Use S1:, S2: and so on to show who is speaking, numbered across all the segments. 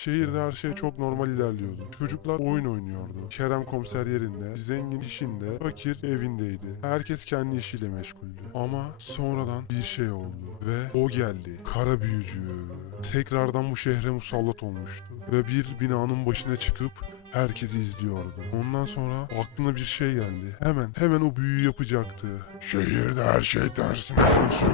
S1: Şehirde her şey çok normal ilerliyordu. Çocuklar oyun oynuyordu. Kerem komiser yerinde, zengin işinde, fakir evindeydi. Herkes kendi işiyle meşguldü. Ama sonradan bir şey oldu ve o geldi. Kara büyücü. Tekrardan bu şehre musallat olmuştu ve bir binanın başına çıkıp herkesi izliyordu. Ondan sonra aklına bir şey geldi. Hemen hemen o büyüyü yapacaktı. Şehirde her şey tersine dönsün.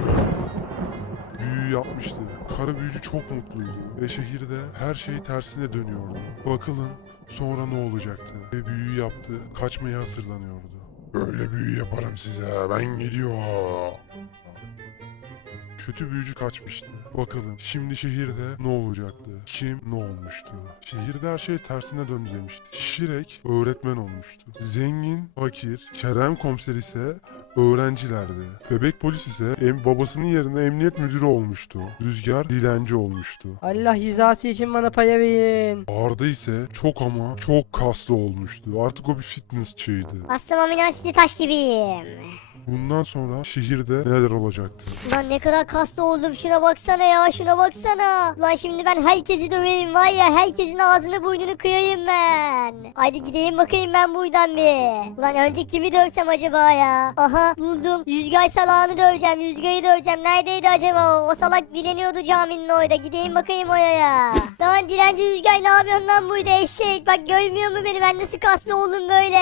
S1: Büyü yapmıştı. Kara büyücü çok mutluydu ve şehirde her şey tersine dönüyordu. Bakalım sonra ne olacaktı? Ve büyü yaptı, kaçmaya hazırlanıyordu. Böyle büyü yaparım size, ben gidiyorum. Kötü büyücü kaçmıştı. Bakalım şimdi şehirde ne olacaktı? Kim ne olmuştu? Şehirde her şey tersine döndü demişti. Şirek öğretmen olmuştu. Zengin, fakir, Kerem komiser ise öğrencilerdi. Bebek polis ise em babasının yerine emniyet müdürü olmuştu. Rüzgar dilenci olmuştu.
S2: Allah rızası için bana paya verin.
S1: Arda ise çok ama çok kaslı olmuştu. Artık o bir fitnessçiydi.
S3: Aslında minasitli taş gibiyim.
S1: Bundan sonra şehirde neler olacaktı?
S3: Lan ne kadar kaslı oldum şuna baksana ya şuna baksana. Lan şimdi ben herkesi döveyim var ya herkesin ağzını burnunu kıyayım ben. Haydi gideyim bakayım ben buradan bir. Ulan önce kimi dövsem acaba ya? Aha buldum. Yüzgay salağını döveceğim Yüzgay'ı döveceğim. Neredeydi acaba o? O salak dileniyordu caminin orada. Gideyim bakayım oraya. Lan dilenci Yüzgay ne yapıyorsun lan burada eşek? Bak görmüyor mu beni ben nasıl kaslı oldum böyle?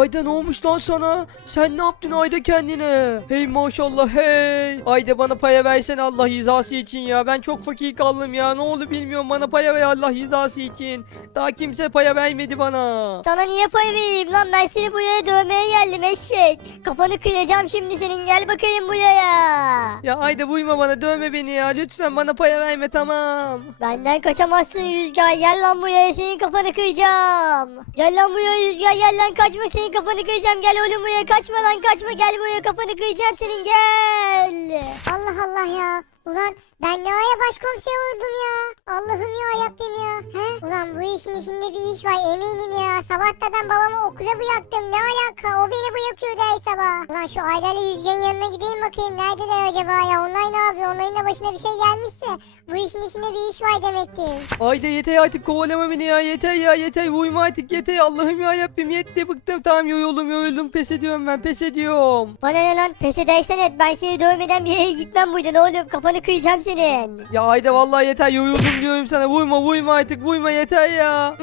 S2: Ayda ne olmuş lan sana? Sen ne yaptın Ayda kendine? Hey maşallah hey. Ayda bana paya versene Allah rızası için ya. Ben çok fakir kaldım ya. Ne oldu bilmiyorum bana paya ver Allah rızası için. Daha kimse paya vermedi bana.
S3: Sana niye pay vereyim lan ben seni buraya dövmeye geldim eşek. Kafanı kıyacağım şimdi senin gel bakayım buraya.
S2: Ya Ayda buyma bana dövme beni ya. Lütfen bana paya verme tamam.
S3: Benden kaçamazsın Rüzgar gel lan buraya senin kafanı kıyacağım. Gel lan buraya Rüzgar gel lan kaçma senin kafanı kıyacağım gel oğlum buraya kaçma lan kaçma gel buraya kafanı kıyacağım senin gel.
S4: Allah Allah ya. Ulan ben ne aya başkomiser oldum ya. Allah'ım ya Rabbim ya. He? Ulan bu işin içinde bir iş var eminim ya. Sabah da ben babamı okula bıraktım. Ne alaka? O beni bırakıyordu her sabah. Ulan şu Aylar'la Yüzgen'in yanına gideyim bakayım. Neredeler acaba ya? Onlar ne yapıyor? Onların da başına bir şey gelmişse. Bu işin içinde bir iş var demektir.
S2: Ayda yeter artık kovalama beni ya. Yeter ya yeter. Uyuma artık yeter. Allah'ım ya Rabbim yetti bıktım. Tamam yoruldum yoruldum. Pes ediyorum ben pes ediyorum.
S3: Bana ne lan pes edersen et ben seni dövmeden bir yere gitmem buradan oğlum kafanı kıyacağım senin.
S2: Ya Ayda vallahi yeter yoruldum diyorum sana. Vurma vurma artık vurma yeter ya.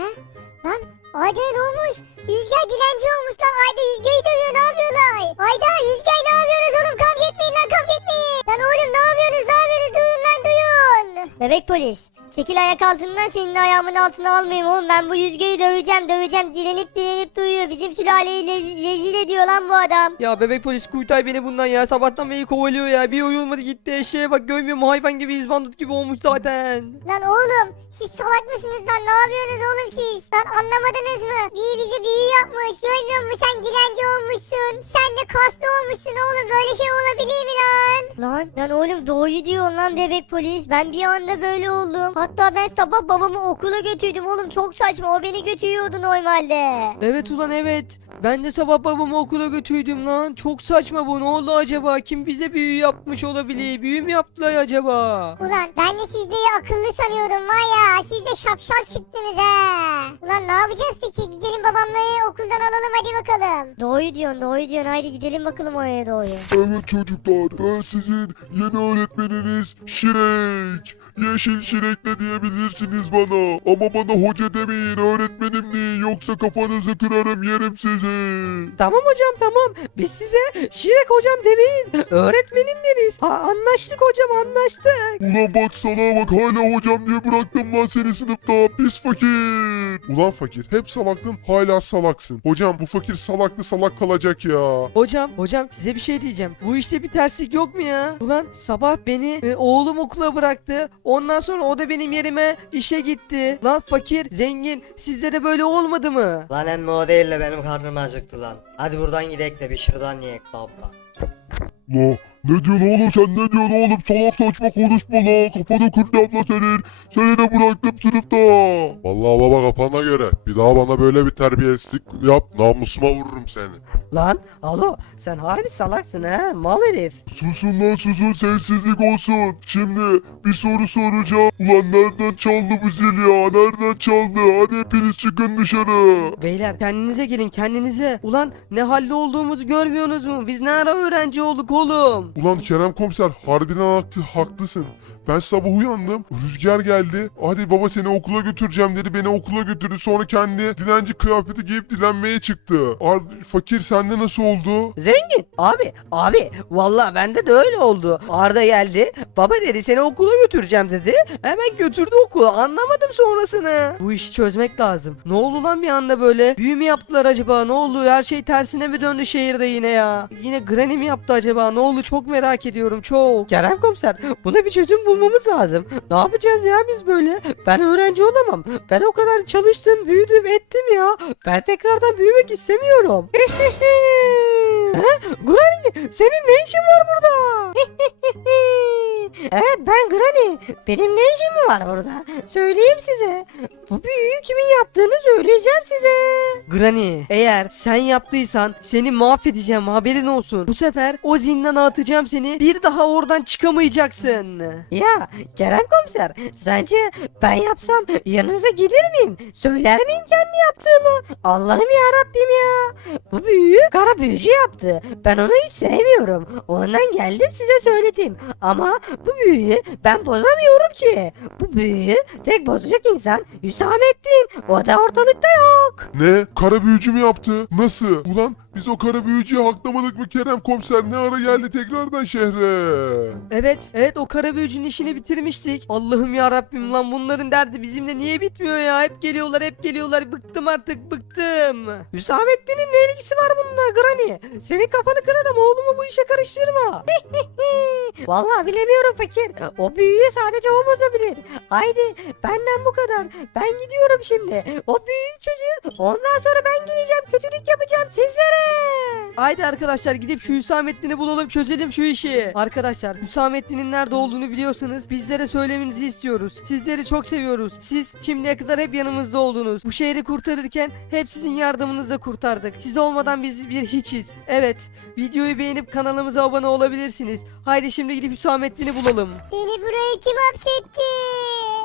S4: Lan Ayda ne olmuş? Yüzgen dilenci olmuş lan. Ayda Yüzgen'i dövüyor. Ne yapıyorlar? Ayda Yüzgen ne yapıyorsunuz oğlum? Kavga etmeyin lan kavga etmeyin. Lan oğlum ne yapıyorsunuz? Ne yapıyorsunuz? Duyun.
S3: Bebek polis. Çekil ayak altından senin ayağımın altına almayayım oğlum. Ben bu yüzgeyi döveceğim döveceğim. Dilenip dilenip duyuyor. Bizim sülaleyi lez- rezil ediyor lan bu adam.
S2: Ya bebek polis kurtar beni bundan ya. Sabahtan beri kovalıyor ya. Bir uyumadı gitti eşeğe bak görmüyor mu hayvan gibi izbandut gibi olmuş zaten.
S4: Lan oğlum siz salak mısınız lan? Ne yapıyorsunuz oğlum siz? Anlamadınız mı? Biri bize büyü yapmış. Görmüyor musun? Sen dilenci olmuşsun. Sen de kaslı olmuşsun oğlum. Böyle şey olabilir mi lan?
S3: Lan lan oğlum doğru diyor lan bebek polis. Ben bir anda böyle oldum. Hatta ben sabah babamı okula götürdüm oğlum. Çok saçma. O beni götürüyordu normalde.
S2: Evet ulan evet. Ben de sabah babamı okula götürdüm lan. Çok saçma bu. Ne oldu acaba? Kim bize büyü yapmış olabilir? Büyü mü yaptılar acaba?
S4: Ulan ben de sizdeyi akıllı sanıyordum var ya. Siz de şapşal çıktınız ha. Ulan ne yapacağız peki? Gidelim babamları okuldan alalım hadi bakalım.
S3: Doğru diyorsun doğru diyorsun. Haydi gidelim bakalım oraya doğru.
S1: Evet çocuklar, ben sizin yeni öğretmeniniz Şirek. Yeşil Şirek de diyebilirsiniz bana. Ama bana hoca demeyin, öğretmenim deyin. Yoksa kafanızı kırarım, yerim sizi.
S2: Tamam hocam tamam. Biz size Şirek hocam demeyiz. Öğretmenim deriz. Ha, anlaştık hocam anlaştık.
S1: Ulan bak sana bak, hala hocam diye bıraktım lan seni sınıfta. Pis fakir. Ulan fakir, hep salaktın, hala salaksın. Hocam bu fakir salaklı salak kalacak ya.
S2: Hocam hocam size bir şey diyeceğim. Bu işte bir terslik yok mu ya? Ulan sabah beni e, oğlum okula bıraktı. Ondan sonra o da benim yerime işe gitti. Lan fakir zengin sizde de böyle olmadı mı?
S5: Lan emmi o değil de benim karnım acıktı lan. Hadi buradan gidelim de bir şırdan yiyek baba.
S1: La Ne diyorsun oğlum sen ne diyorsun oğlum salak saçma konuşma la kafanı kıracağım la senin. Seni de bıraktım sınıfta. Vallahi baba kafana göre bir daha bana böyle bir terbiyesizlik yap namusuma vururum seni.
S2: Lan alo sen harbi salaksın ha mal herif.
S1: Susun lan susun sessizlik olsun. Şimdi bir soru soracağım. Ulan nereden çaldı bu zil ya? Nereden çaldı? Hadi hepiniz çıkın dışarı.
S2: Beyler kendinize gelin kendinize. Ulan ne halde olduğumuzu görmüyorsunuz mu? Biz ne ara öğrenci olduk oğlum?
S1: Ulan Kerem komiser harbiden haklı, haklısın. Ben sabah uyandım. Rüzgar geldi. Hadi baba seni okula götüreceğim dedi. Beni okula götürdü. Sonra kendi dilenci kıyafeti giyip dilenmeye çıktı. Ar- fakir sende nasıl oldu?
S2: Zengin abi abi vallahi bende de öyle oldu. Arda geldi baba dedi seni okula götüreceğim dedi. Hemen götürdü okula anlamadım sonrasını. Bu işi çözmek lazım. Ne oldu lan bir anda böyle? Büyü mü yaptılar acaba ne oldu? Her şey tersine mi döndü şehirde yine ya? Yine Granny mi yaptı acaba? Ne oldu çok merak ediyorum çok. Kerem komiser buna bir çözüm bulmamız lazım. Ne yapacağız ya biz böyle? Ben öğrenci olamam. Ben o kadar çalıştım büyüdüm ettim ya. Ben tekrardan büyümek istemiyorum. Granny senin ne işin var burada? evet ben Granny. Benim ne işim var burada? Söyleyeyim size. Bu büyüyü kimin yaptığını söyleyeceğim size. Granny eğer sen yaptıysan seni mahvedeceğim haberin olsun. Bu sefer o zindana atacağım seni. Bir daha oradan çıkamayacaksın. Ya Kerem komiser sence ben yapsam yanınıza gelir miyim? Söyler miyim kendi yaptığımı? Allah'ım ya Rabbim ya. Bu büyüyü kara büyücü yaptı. Ben onu hiç sevmiyorum. Ondan geldim size söyledim. Ama bu büyüyü ben bozamıyorum ki. Bu büyüyü tek bozacak insan Hüsamettin. O da ortalıkta yok.
S1: Ne? Kara büyücü mü yaptı? Nasıl? Ulan biz o kara büyücüyü haklamadık mı Kerem komiser? Ne ara geldi tekrardan şehre?
S2: Evet, evet o kara büyücünün işini bitirmiştik. Allah'ım ya Rabbim lan bunların derdi bizimle niye bitmiyor ya? Hep geliyorlar, hep geliyorlar. Bıktım artık, bıktım. Hüsamettin'in ne ilgisi var bununla Granny? Senin kafanı kırarım oğlumu bu işe karıştırma. Vallahi bilemiyorum fakir. O büyüyü sadece o bozabilir. Haydi benden bu kadar. Ben gidiyorum şimdi. O büyüyü çözür. Ondan sonra ben geleceğim. Kötülük yapacağım sizlere. Haydi arkadaşlar gidip şu Hüsamettin'i bulalım çözelim şu işi. Arkadaşlar Hüsamettin'in nerede olduğunu biliyorsanız bizlere söylemenizi istiyoruz. Sizleri çok seviyoruz. Siz şimdiye kadar hep yanımızda oldunuz. Bu şehri kurtarırken hep sizin yardımınızla kurtardık. Siz olmadan biz bir hiçiz. Evet videoyu beğenip kanalımıza abone olabilirsiniz. Haydi şimdi gidip Hüsamettin'i bulalım.
S4: Beni buraya kim hapsetti?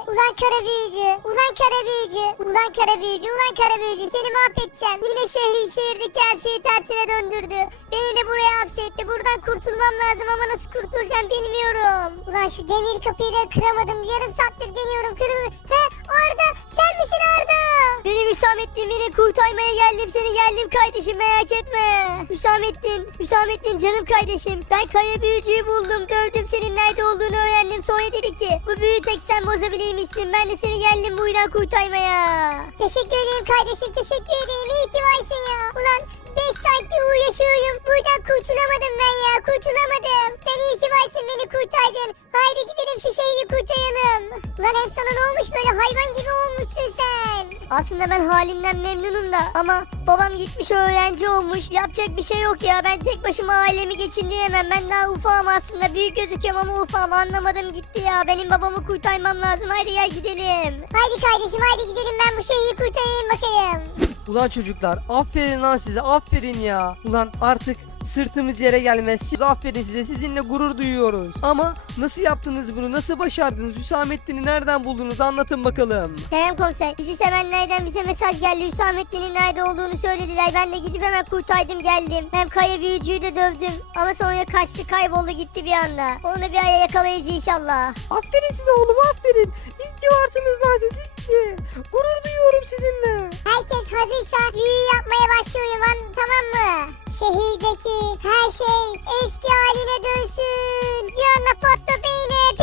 S4: Ulan kara büyücü, ulan kara büyücü, ulan kara büyücü, ulan kara büyücü seni mahvedeceğim. Yine şehri şehirdeki her şeyi tersine döndürdü. Beni de buraya hapsetti. Buradan kurtulmam lazım ama nasıl kurtulacağım bilmiyorum. Ulan şu demir kapıyı da kıramadım. Yarım saattir deniyorum kırıl. He Arda sen misin Arda?
S3: Benim Hüsamettin beni kurtarmaya geldim seni geldim kardeşim merak etme. Hüsamettin, Hüsamettin canım kardeşim. Ben kaya büyücüyü buldum gördüm senin nerede olduğunu öğrendim. Sonra dedi ki bu büyüyü tek sen bozabileymişsin. Ben de seni geldim buradan kurtarmaya.
S4: Teşekkür ederim kardeşim teşekkür ederim. İyi ki varsın ya. Ulan 5 saattir uğraşıyorum. Buradan kurtulamadım ben ya kurtulamadım. Sen iyi ki varsın beni kurtardın. Haydi gidelim şu şehri kurtaralım. Ulan hep sana ne olmuş böyle hayvan gibi olmuşsun sen.
S3: Aslında ben halimden memnunum da ama babam gitmiş öğrenci olmuş. Yapacak bir şey yok ya. Ben tek başıma ailemi geçindiremem. Ben daha ufağım aslında. Büyük gözüküyorum ama ufağım. Anlamadım gitti ya. Benim babamı kurtarmam lazım. Haydi gel gidelim.
S4: Haydi kardeşim haydi gidelim ben bu şehri kurtarayım bakayım.
S2: Ulan çocuklar aferin lan size aferin ya. Ulan artık sırtımız yere gelmez. Aferin size sizinle gurur duyuyoruz. Ama nasıl yaptınız bunu nasıl başardınız Hüsamettin'i nereden buldunuz anlatın bakalım.
S3: Kerem komiser bizi sevenlerden bize mesaj geldi. Hüsamettin'in nerede olduğunu söylediler. Ben de gidip hemen kurtardım geldim. Hem kaya büyücüyü de dövdüm. Ama sonra kaçtı kayboldu gitti bir anda. Onu da bir aya yakalayız inşallah.
S2: Aferin size oğlum aferin. İyi ki varsınız lan siz iyi ki. Gurur duyuyorum sizinle.
S4: Herkes hazırsa büyü yapmaya başlıyorum lan tamam mı? Şehirdeki her şey eski haline dönsün. Cihanla patla beyne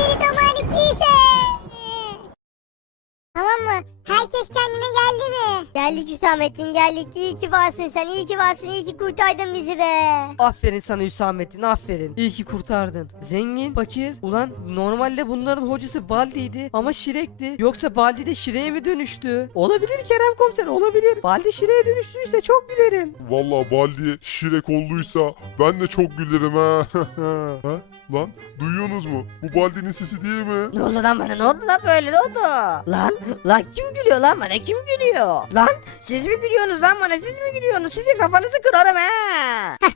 S3: Geldik Hüsamettin geldik. İyi ki varsın sen. iyi ki varsın. iyi ki kurtardın bizi be.
S2: Aferin sana Hüsamettin aferin. İyi ki kurtardın. Zengin, fakir. Ulan normalde bunların hocası Baldi'ydi ama Şirek'ti. Yoksa Baldi de Şirek'e mi dönüştü? Olabilir Kerem komiser olabilir. Baldi Şirek'e dönüştüyse çok gülerim.
S1: Vallahi Baldi şirek olduysa ben de çok gülerim ha. ha? Lan duyuyorsunuz mu? Bu Baldi'nin sesi değil mi?
S5: Ne oldu lan bana ne oldu lan böyle ne oldu? Lan lan kim gülüyor lan bana kim gülüyor? Lan siz mi gülüyorsunuz lan bana siz mi gülüyorsunuz? Sizin kafanızı kırarım ha.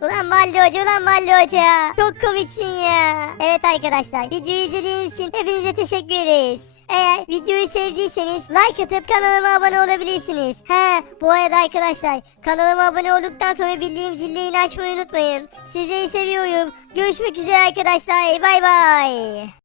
S3: Ulan Baldi Hoca ulan Baldi Hoca. Çok komiksin ya. Evet arkadaşlar videoyu izlediğiniz için hepinize teşekkür ederiz. Eğer videoyu sevdiyseniz like atıp kanalıma abone olabilirsiniz. He bu arada arkadaşlar kanalıma abone olduktan sonra bildiğim zilliğini açmayı unutmayın. Sizleri seviyorum. Görüşmek üzere arkadaşlar. Bay bay.